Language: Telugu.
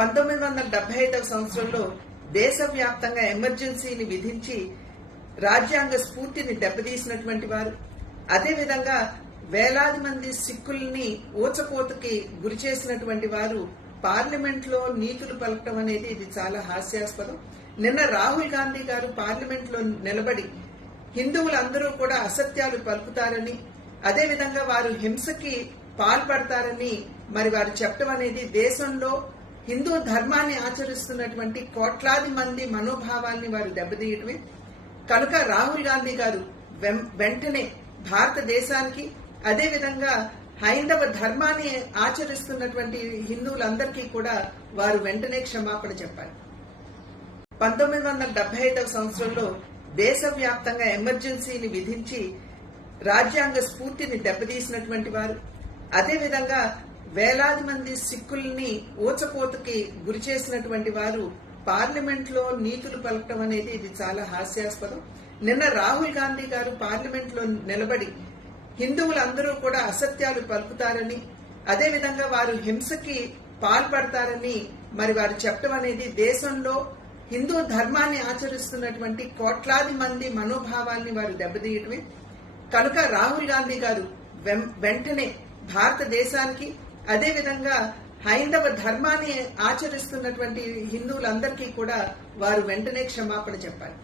1975వ సంవత్సరంలో దేశవ్యాప్తంగా ఎమర్జెన్సీని విధించి రాజ్యాంగ స్ఫూర్తిని దెబ్బతీసినటువంటి వారు, అదేవిధంగా వేలాది మంది సిక్కుల్ని ఊచకోతకి గురి చేసినటువంటి వారు పార్లమెంట్ లో నీతులు పలకటం అనేది ఇది చాలా హాస్యాస్పదం. నిన్న రాహుల్ గాంధీ గారు పార్లమెంట్ లో నిలబడి హిందువులందరూ కూడా అసత్యాలు పలుకుతారని, అదేవిధంగా వారు హింసకి పాల్పడతారని మరి వారు చెప్పడం అనేది దేశంలో హిందూ ధర్మాన్ని ఆచరిస్తున్నటువంటి కోట్లాది మంది మనోభావాల్ని వారు దెబ్బతీయటమే. కనుక రాహుల్ గాంధీ గారు వెంటనే భారతదేశానికి, అదేవిధంగా హైందవ ధర్మాన్ని ఆచరిస్తున్నటువంటి హిందువులందరికీ కూడా వారు వెంటనే క్షమాపణ చెప్పాలి. 1975వ సంవత్సరంలో దేశవ్యాప్తంగా ఎమర్జెన్సీని విధించి రాజ్యాంగ స్ఫూర్తిని దెబ్బతీసినటువంటి వారు, అదేవిధంగా వేలాది మంది సిక్కుల్ని ఊచకోతకి గురి చేసినటువంటి వారు పార్లమెంట్ లో నీతులు పలకటం అనేది ఇది చాలా హాస్యాస్పదం. నిన్న రాహుల్ గాంధీ గారు పార్లమెంట్ లో నిలబడి హిందువులందరూ కూడా అసత్యాలు పలుకుతారని, అదేవిధంగా వారు హింసకి పాల్పడతారని మరి వారు చెప్పడం అనేది దేశంలో హిందూ ధర్మాన్ని ఆచరిస్తున్నటువంటి కోట్లాది మంది మనోభావాల్ని వారు దెబ్బతీయటమే. కనుక రాహుల్ గాంధీ గారు వెంటనే భారతదేశానికి, అదేవిధంగా హైందవ ధర్మాన్ని ఆచరిస్తున్నటువంటి హిందువులందరికీ కూడా వారు వెంటనే క్షమాపణ చెప్పాలి.